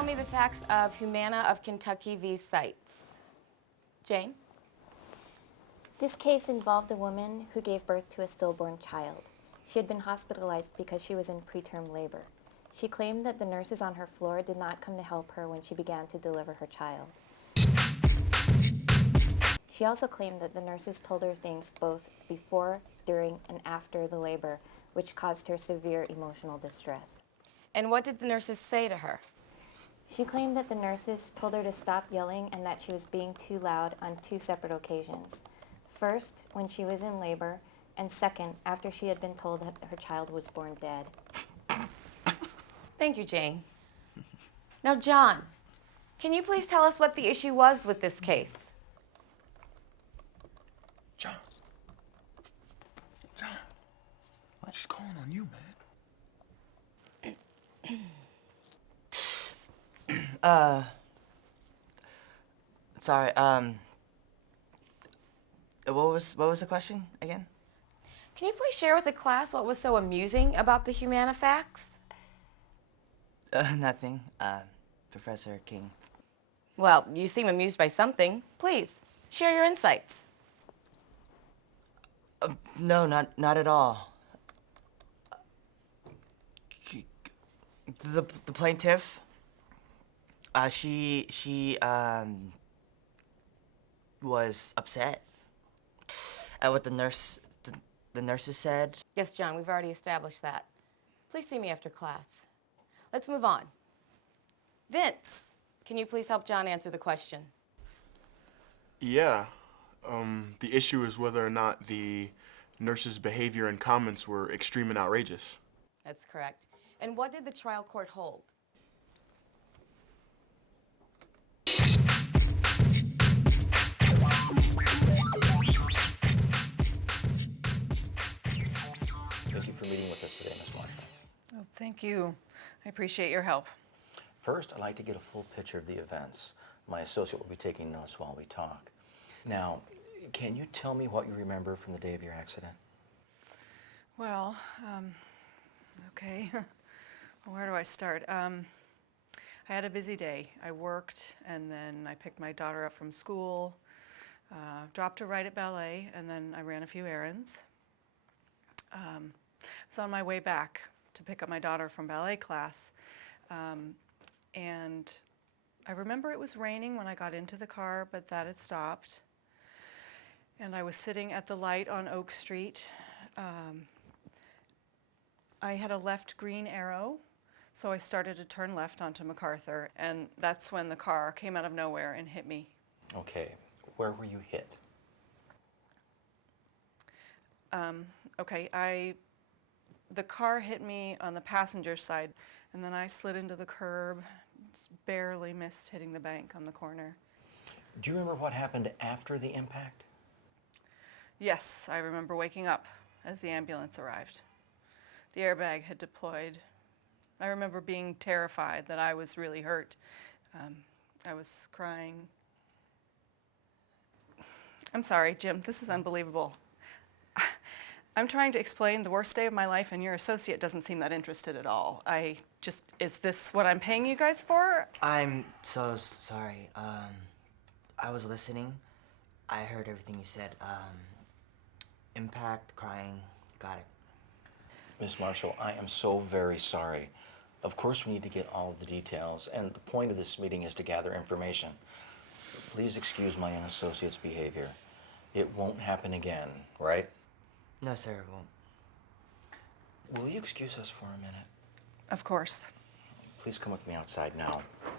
tell me the facts of Humana of Kentucky v. Sites? Jane? This case involved a woman who gave birth to a stillborn child. She had been hospitalized because she was in preterm labor. She claimed that the nurses on her floor did not come to help her when she began to deliver her child. She also claimed that the nurses told her things both before, during, and after the labor, which caused her severe emotional distress. And what did the nurses say to her? She claimed that the nurses told her to stop yelling and that she was being too loud on 2 separate occasions. First, when she was in labor, and second, after she had been told that her child was born dead. Thank you, Jane. Now, John, can you please tell us what the issue was with this case? John. She's calling on you, man. Sorry, what was the question again? Can you please share with the class what was so amusing about the Humana facts? Nothing, Professor King. Well, you seem amused by something. Please, share your insights. No, not at all. The plaintiff, she was upset at what the nurses said. Yes, John, we've already established that. Please see me after class. Let's move on. Vince, can you please help John answer the question? Yeah. The issue is whether or not the nurse's behavior and comments were extreme and outrageous. That's correct. And what did the trial court hold? Thank you for meeting with us today, Ms. Marshall. Oh, thank you. I appreciate your help. First, I'd like to get a full picture of the events. My associate will be taking notes while we talk. Now, can you tell me what you remember from the day of your accident? Well, okay. Where do I start? I had a busy day. I worked, and then I picked my daughter up from school, dropped her right at ballet, and then I ran a few errands. I was on my way back to pick up my daughter from ballet class, and I remember it was raining when I got into the car, but that had stopped. And I was sitting at the light on Oak Street. I had a left green arrow, so I started to turn left onto MacArthur, and that's when the car came out of nowhere and hit me. Okay, where were you hit? Okay, the car hit me on the passenger side, and then I slid into the curb, just barely missed hitting the bank on the corner. Do you remember what happened after the impact? Yes, I remember waking up as the ambulance arrived. The airbag had deployed. I remember being terrified that I was really hurt. I was crying. I'm sorry, Jim, this is unbelievable. I'm trying to explain the worst day of my life, and your associate doesn't seem that interested at all. Is this what I'm paying you guys for? I'm so sorry. I was listening. I heard everything you said. Impact, crying, got it. Miss Marshall, I am so very sorry. Of course, we need to get all of the details, and the point of this meeting is to gather information. Please excuse my associate's behavior. It won't happen again, right? No, sir, it won't. Will you excuse us for a minute? Of course. Please come with me outside now.